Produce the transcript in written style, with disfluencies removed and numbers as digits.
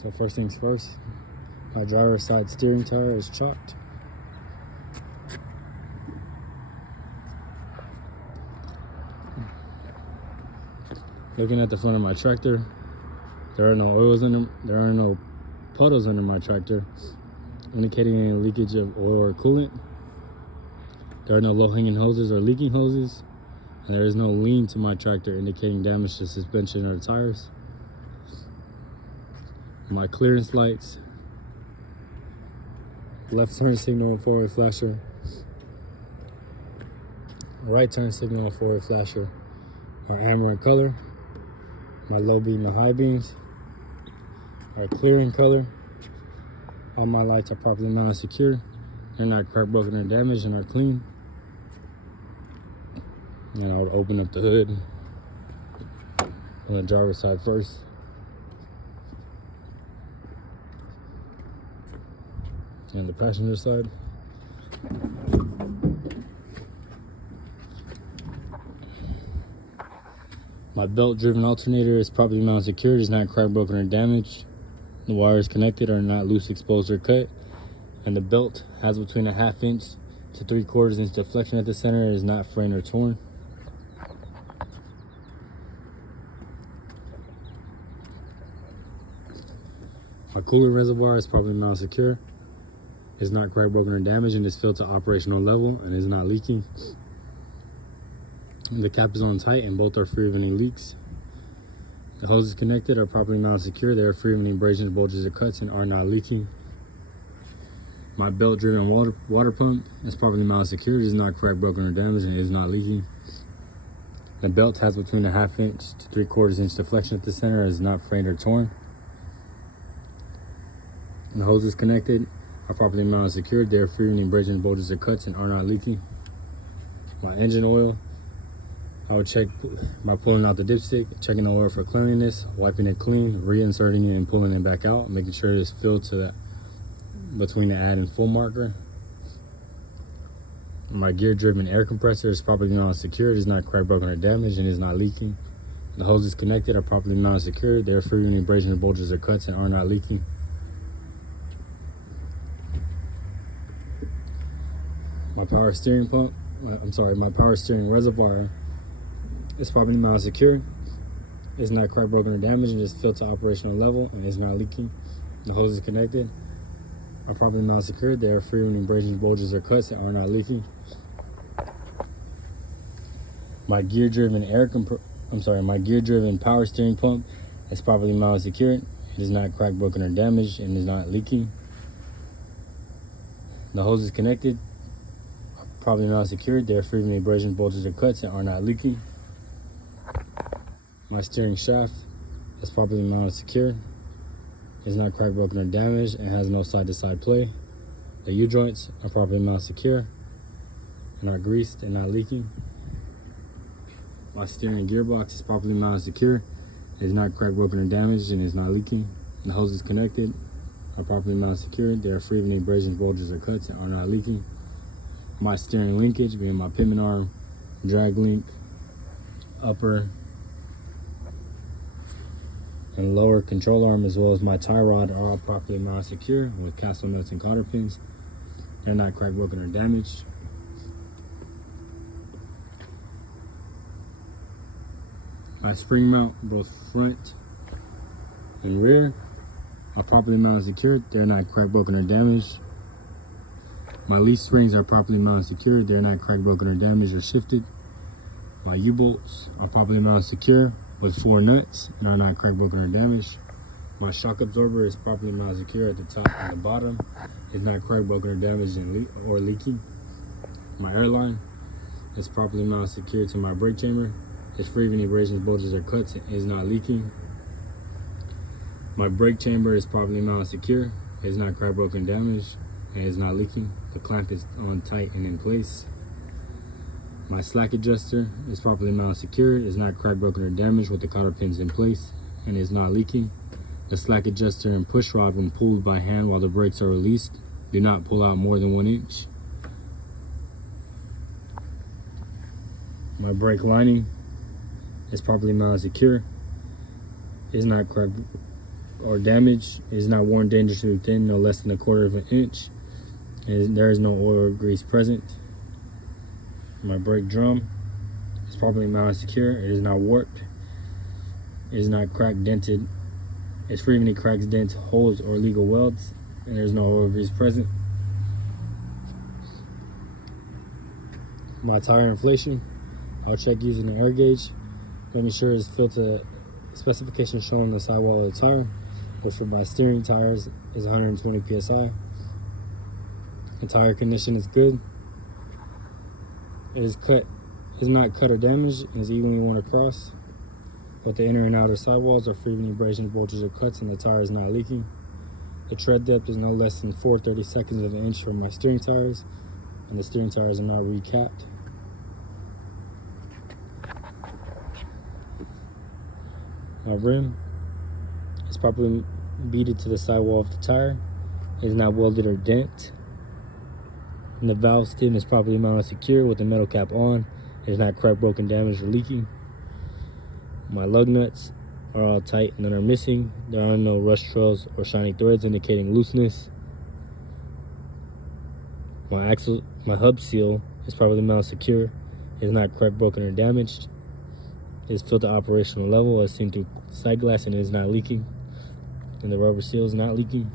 So first things first, my driver's side steering tire is chocked. Looking at the front of my tractor, there are no oils in them. There are no puddles under my tractor, indicating any leakage of oil or coolant. There are no low-hanging hoses or leaking hoses, and there is no lean to my tractor, indicating damage to suspension or tires. My clearance lights, left turn signal and forward flasher, right turn signal and forward flasher are amber in color. My low beam and high beams are clear in color. All my lights are properly mounted secure. They're not cracked, broken, or damaged, and are clean. And I would open up the hood on the driver's side first. And the passenger side. My belt-driven alternator is properly mounted secure. It is not cracked, broken, or damaged. The wires connected are not loose, exposed, or cut. And the belt has between a 1/2 inch to 3/4 inch deflection at the center. It is not frayed or torn. My coolant reservoir is properly mounted secure. It is not cracked, broken, or damaged, and is filled to operational level and is not leaking. The cap is on tight and both are free of any leaks. The hoses connected are properly mounted secure. They are free of any abrasions, bulges, or cuts and are not leaking. My belt-driven water pump is properly mounted secure. It is not cracked, broken, or damaged, and it is not leaking. The belt has between a 1/2 inch to 3/4 inch deflection at the center. It is not frayed or torn. The hoses connected are properly mounted secure. They are free of any abrasions, bulges, or cuts and are not leaking. My engine oil, I would check by pulling out the dipstick, checking the oil for cleanliness, wiping it clean, reinserting it and pulling it back out, making sure it is filled to that between the add and full marker. My gear-driven air compressor is properly mounted secure. It is not cracked, broken, or damaged, and is not leaking. The hoses connected are properly mounted secure. They are free of any abrasions, bulges, or cuts and are not leaking. My power steering reservoir is properly mounted secure. It's not cracked, broken, or damaged, and is filled to operational level and is not leaking. The hoses connected are properly mounted secure. They are free of any abrasions, bulges, or cuts and are not leaking. My gear-driven power steering pump is properly mounted secure. It is not cracked, broken, or damaged, and is not leaking. The hoses connected are properly mounted secure. They are free of any abrasions, bulges, or cuts and are not leaking. My steering shaft is properly mounted secure. It's not cracked, broken, or damaged, and has no side-to-side play. The U-joints are properly mounted secure and are greased and not leaking. My steering gearbox is properly mounted secure. It is not cracked, broken, or damaged, and is not leaking. The hoses connected are properly mounted secure. They are free of any abrasions, bulges, or cuts and are not leaking. My steering linkage, being my pivot arm, drag link, upper and lower control arm, as well as my tie rod, are all properly mounted secure with castle nuts and cotter pins. They're not cracked, broken, or damaged. My spring mount, both front and rear, are properly mounted secure. They're not cracked, broken, or damaged. My leaf springs are properly mounted secure. They're not cracked, broken, or damaged or shifted. My U-bolts are properly mounted secure with 4 nuts and are not cracked, broken, or damaged. My shock absorber is properly mounted secure at the top and the bottom. It's not cracked, broken, or damaged or leaking. My airline is properly mounted secure to my brake chamber. It's free of any abrasions, bulges, or cuts and is not leaking. My brake chamber is properly mounted secure. It's not cracked, broken, damaged, and is not leaking. The clamp is on tight and in place. My slack adjuster is properly mounted secure. It is not cracked, broken, or damaged with the cotter pins in place and is not leaking. The slack adjuster and push rod, when pulled by hand while the brakes are released, do not pull out more than 1 inch. My brake lining is properly mounted secure. It is not cracked, or damaged. It is not worn dangerously thin, no less than 1/4 of an inch. There is no oil or grease present. My brake drum is properly mounted secure. It is not warped. It is not cracked, dented. It's free of any cracks, dents, holes, or illegal welds, and there's no oil or grease present. My tire inflation, I'll check using the air gauge, making sure it's filled to specifications shown on the sidewall of the tire, which for my steering tires is 120 psi. The tire condition is good. It is not cut or damaged, and is evenly worn across. Both the inner and outer sidewalls are free of any abrasions, bulges, or cuts, and the tire is not leaking. The tread depth is no less than 4/32 of an inch for my steering tires, and the steering tires are not recapped. My rim is properly beaded to the sidewall of the tire. It is not welded or dent. And the valve stem is properly mounted secure with the metal cap on. It is not cracked, broken, damaged, or leaking. My lug nuts are all tight and none are missing. There are no rust trails or shiny threads indicating looseness. My hub seal is properly mounted secure. It is not cracked, broken, or damaged. It is filled to operational level as seen through side glass, and it is not leaking. And the rubber seal is not leaking.